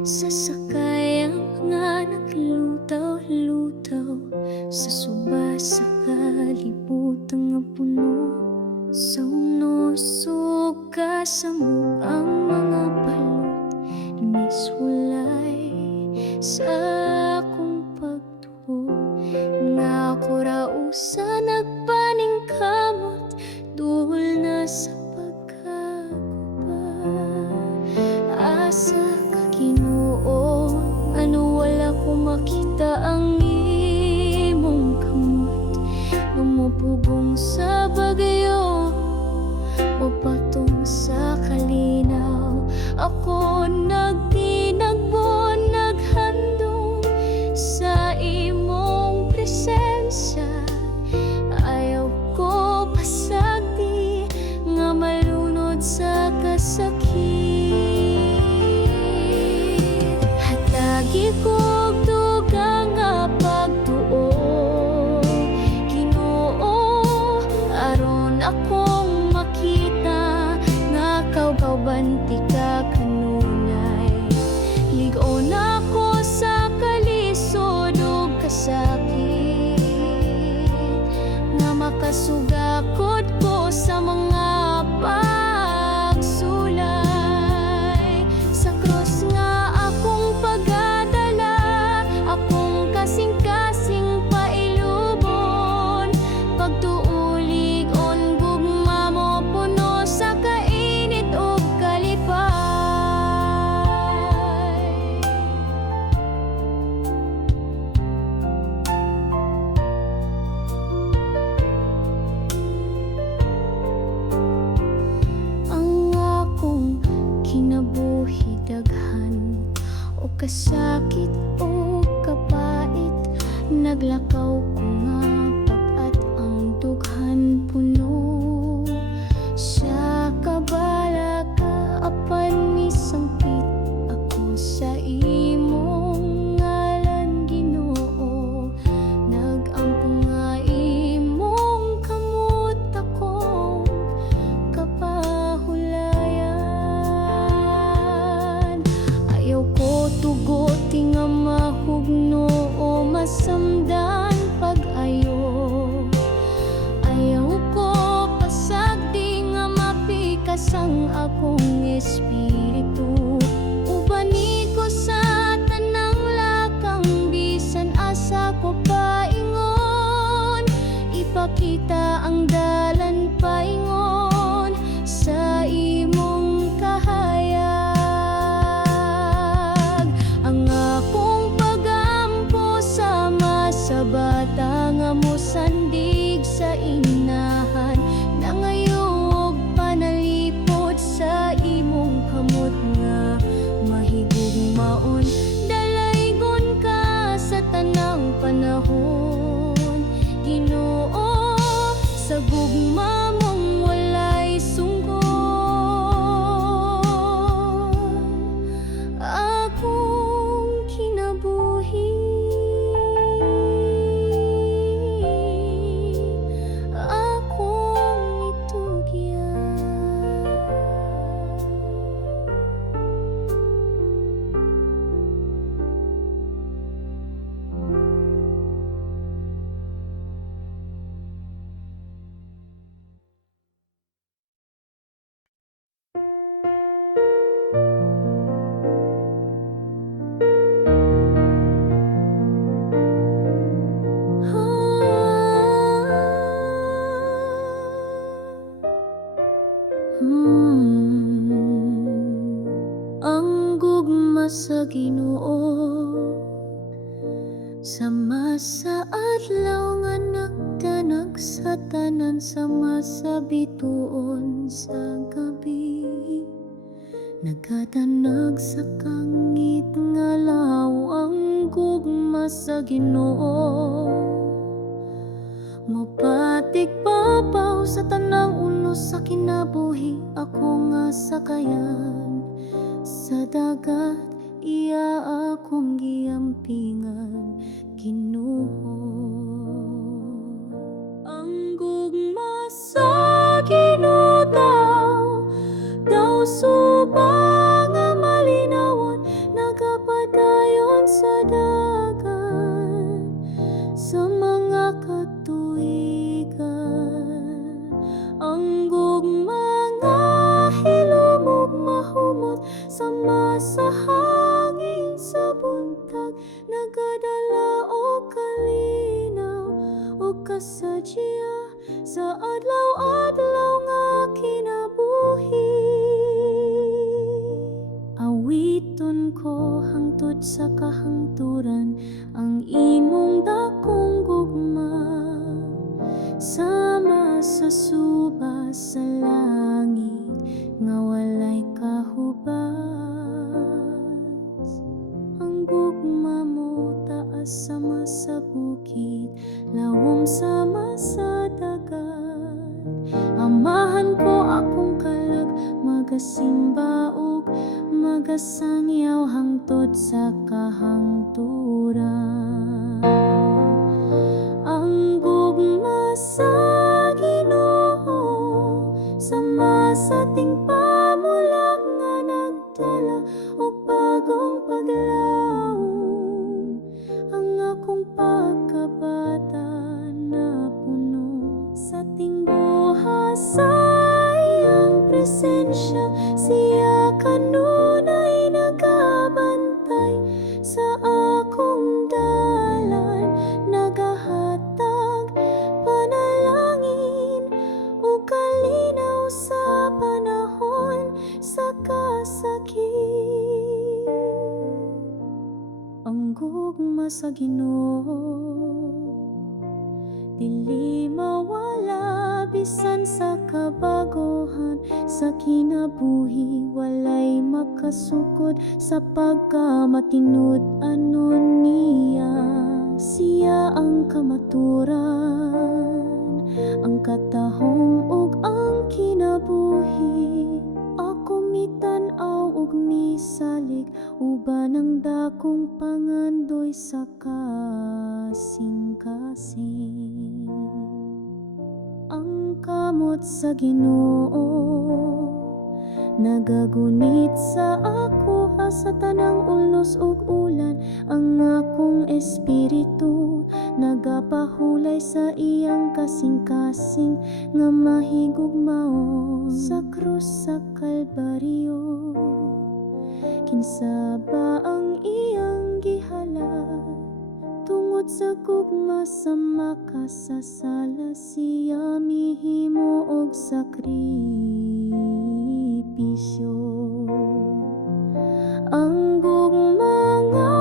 sa sakayan nga naglutaw-lutaw sa suba sa kalibutan nga puno sa unos ug kasamok ang mga balot niswalay sa akong pagtuo. Nga ako rausa nagpaningkamot duol na sa asa ka Ginoo, ano wala ko makita ang imong kamot. Mamupugong sa bagayo, mapatong sa kalinaw. Ako nagtinagbo, naghandong sa imong presensya. Ayaw ko pasagdi nga malunod sa kasakit. Hatagi ko dugang nga pagtuo Ginoo aron akong makita nga kaubanti ka kanunay. Lig-on ako sa kalisod ug kasakit nga makasugakod ko sa mga pagsulay. Sa krus nga akong pagadala, akong kasing-kasing pailubon, pagtuo kasakit o kapait, naglakaw ko nga pag-at ang dughan puno. Sa kabala ka apan misangpit ako sa imong ngalan, Ginoo. Nagampo nga imong kamot akong kapahulayan. Ayaw ko tugoti nga mahugno o masamdan pag-ayo. Ayaw ko pasagdi nga mapikas ang akong espiritu. Ubani ko sa tanang lakang bisan asa ko paingon. Ipakita ang dalan paingon sa imong kahayag. Ang akong pagampo sama sa bata nga mosandig sa inahan, nangayog panalipod sa imong kamot nga mahigugmaon. Dalaygon ka sa tanang panahon, Ginoo, sa gugma mong walay sungkon. Akong kinabuhi, akong itugyan. Ang gugma sa Ginoo sama sa adlaw nga nagtanag sa tanan, sama sa bituon sa gabi. Nagatanag sa kangit nga law ang gugma sa Ginoo. Mopatik papaw sa tanang unos sa kinabuhi, ako nga sakayan sa dagat, iya akong giampingan, Ginoo. Ang gugma sa Ginoo daw subang nga malinawon, nagapadayon sa dagat sa mga katuigan. Ang gugma nga hilumog mahumot sama sa hangin sa buntag, nagadala o kalinaw o kasadya sa adlaw-adlaw nga kinabuhi. Awiton ko hangtod sa kahangturan ang imong dakong gugma, sama sa suba sa langit nga walay kahubas. Ang gugma mo taas sama sa bukid, lawom sama sa dagat. Amahan ko akong kalag, magasimba ug magasangyaw hangtod sa kahangturan. Ang gugma sa Ginoo sama sa ting pamulak nga nagdala og bagong paglaom. Ang akong pagkabata na puno sa ting buha sa iyang presensya, siya kanunay nagabantay sa akong dalan, nagahatag panalangin o kalinaw sa panahon sa kasakit. Ang gugma sa Ginoo dili mawala bisan sa kabaguhan sa kinabuhi walay makasukod sa pagkamatinud anon niya. Siya ang kamaturan, ang katahom ug ang kinabuhi. Ako mitan-aw ug misalig uban ang dakong pangandoy sa kasing-kasing. Ang kamot sa Ginoo nagagunit sa ako sa tanang ulos ug ulan. Ang akong espiritu nagapahulay sa iyang kasing-kasing nga mahigugmao sa krus sa Kalbaryo. Kinsa ba ang iyang gihalad tungod sa gugma sa makasasala? Siya mihimo og sakripisyo. Ang gugma nga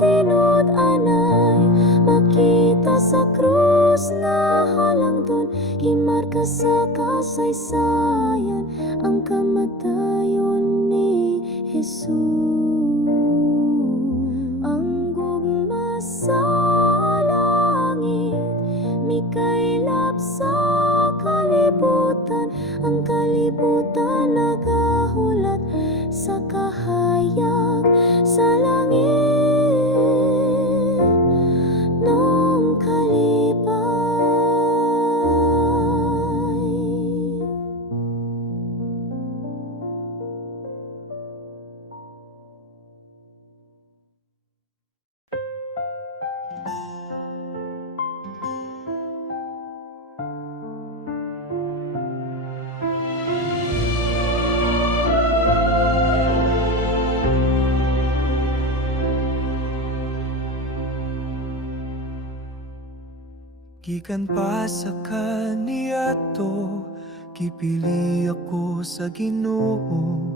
tinud-anay makita sa krus na halangdon, gimarka sa kasaysayan ang kamatayon ni Jesus. Ang gugma sa langit mikaylap sa kalibutan, ang kalibutan nagahulat sa kahayag sa langit nung kalipay. Gikan pa sa kaniadto, gipili ako sa Ginoo.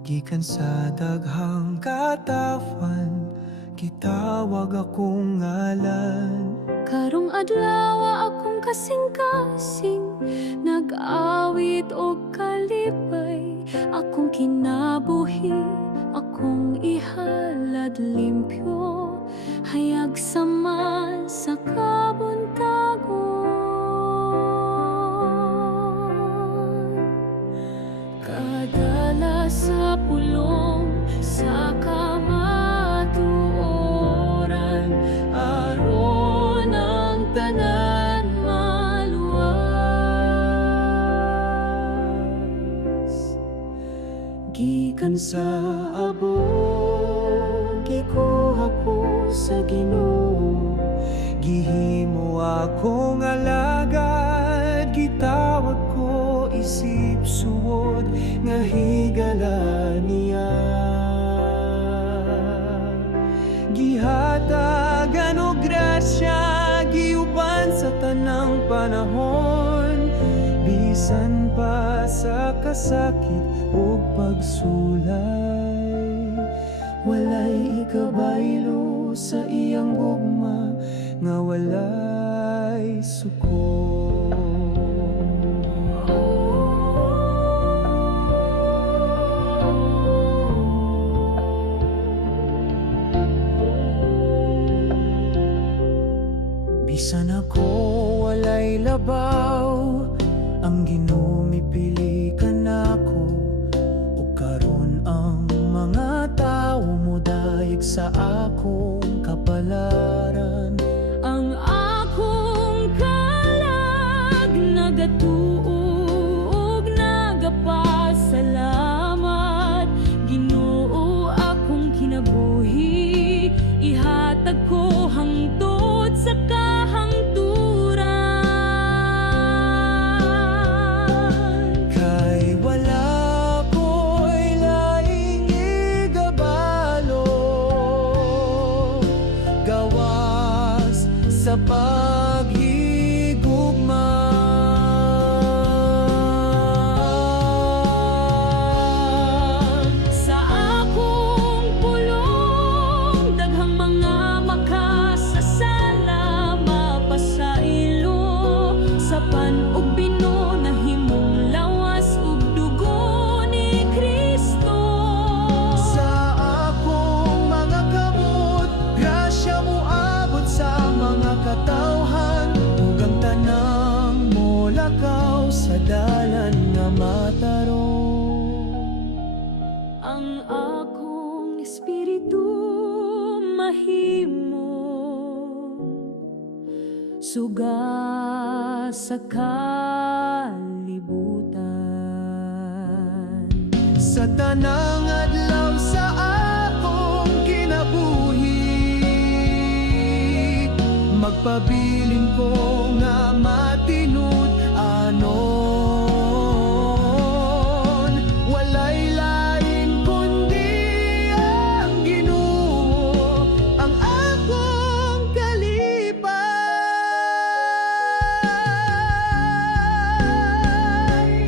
Gikan sa daghang katawan, gitawag akong ngalan. Karong adlaw akong kasing-kasing, nag-awit o kalipay. Akong kinabuhi, akong ihalad limpyo, hayag sama sa kabuntagon. Kadala sa pulong sa kamatuoran, aron ang tanan maluwas. Gikan sa abog, gikuha ko sa Ginoo. Gihimo akong alagad, gitawag ko isip suwod nga higala niya. Gihatagan og grasya, giuban sa tanang panahon, bisan pa sa kasakit ug pagsulay. Walay ikabaylo sa iyang gugma nga walay suko. Bisan ako walay labaw, ang Ginoo mipili ka nako. Ug karon ang mga tawo mo dayeg sa akong kapalaran. Ang suga sa kalibutan. Sa tanang adlaw sa akong kinabuhi, magpabilin ko nga matinud anon. Walay lain kundi ang Ginoo, ang akong kalipay.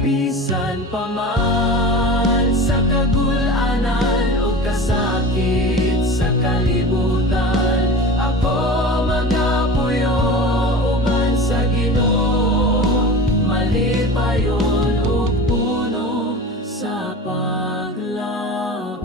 Bisan pa man sa kagulanan o kasakit sa kalibutan, ako magapuyo uban sa Ginoo, malipayon ug puno sa paglaom.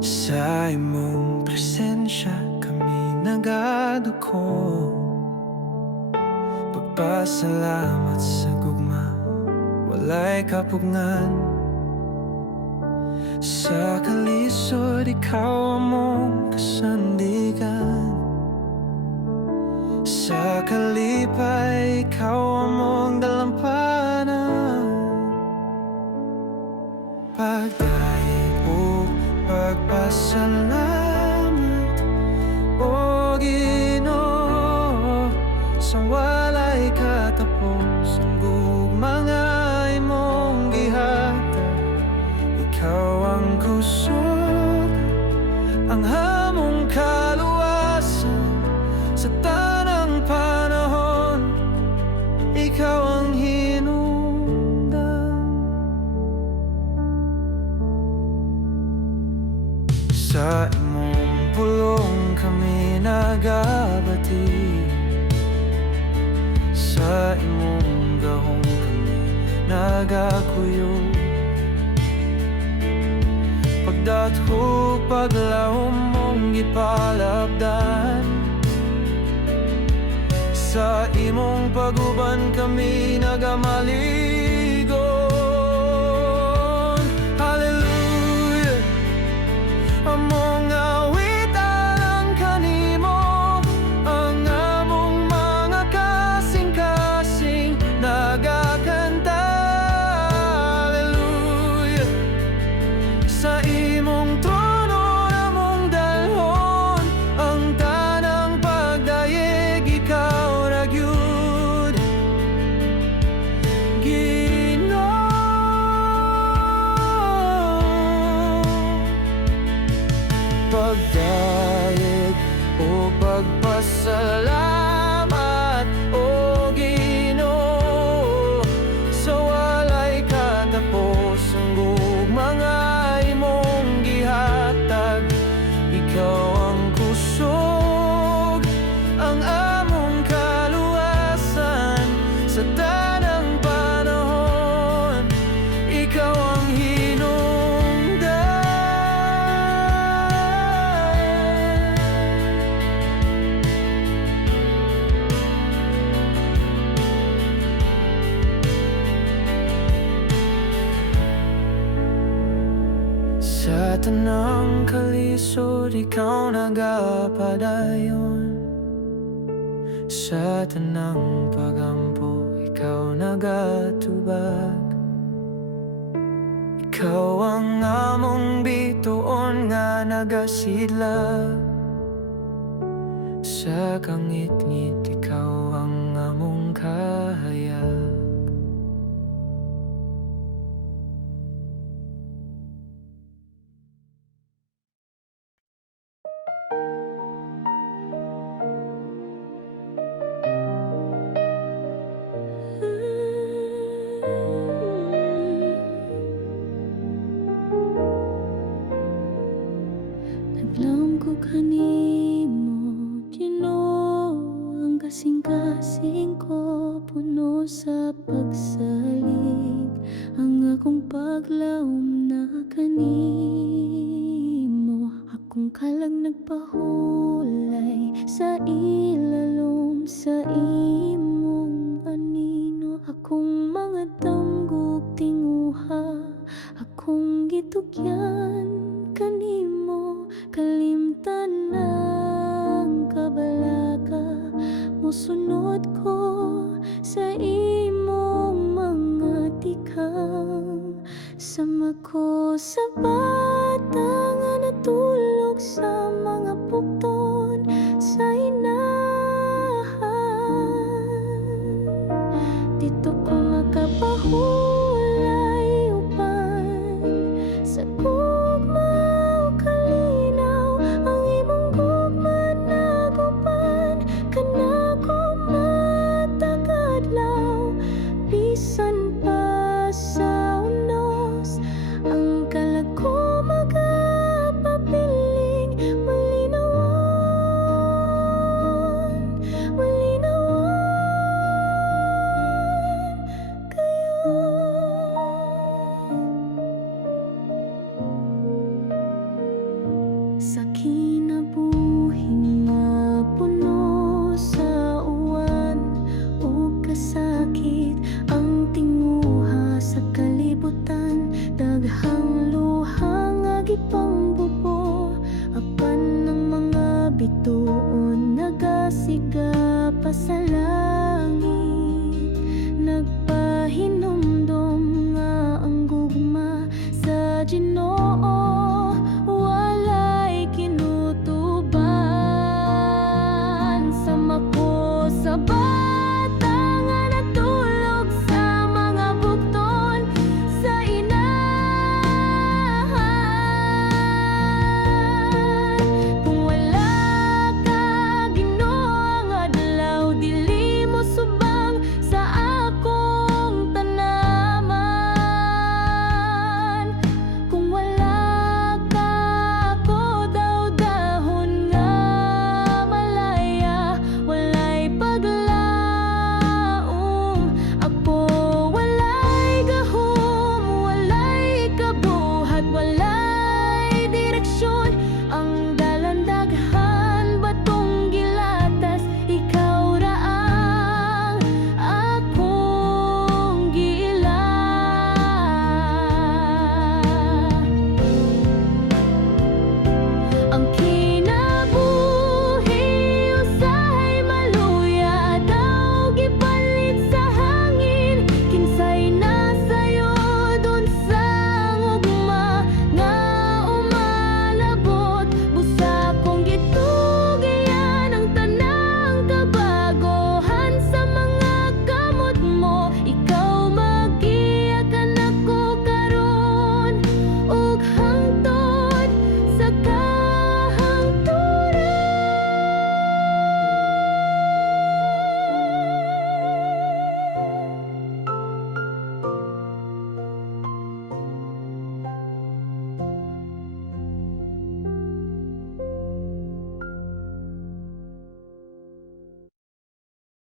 Sa imong presensya kami nagaduko, pagpasalamat sa gugma, walay kapugnan. Sa kalisod ikaw among kasandigan, sa kalipay ikaw among dalampanan. Pagdaig o pagpasalamat, O Ginoo, sa walay katapos ang mga imong gihatag. Ikaw ang kusog, ang hamong kaluwasan sa tanang panahon. Ikaw ang hinungdan. Sa imong pulong kami nagabati, sa imong gahom kami nagakuyog. Pagdathog paglahom mong gipalabdan, sa imong paguban kami nagamaligon. Hallelujah. Among awitan ang kanimo, ang among mga kasing-kasing nagakanta. Hallelujah. Sa imong trono namong dalhon ang tanang pagdayeg, ikaw ragyud Ginoo. Pagdayeg o pagpasalamat, O Ginoo, sa walay katapos ang mga imong gihatag. Ikaw ang kusog, ang among kaluwasan sa tanang panahon. Ikaw ang hinungdan. Sa tanang kalisod ikaw nagapadayon, sa tanang pagampo ikaw nagatubag. Ikaw ang among bituon nga nagasidlag, sa kangit-ngit ikaw ang among kahayag. Naglaom ko kanimo, Ginoo, ang kasing-kasing pagsalig, ang akong paglawom na kanimo. Akong kalag nagpahulay sa ilalom sa imong anino. Akong mga damgog tinguha, akong gitugyan kanimo. Kalimtan ng kabalaka, musunod ko sa imong mga tikang. Sama ko sa bata nga natulog sa mga bukton sa inahan. Dito ko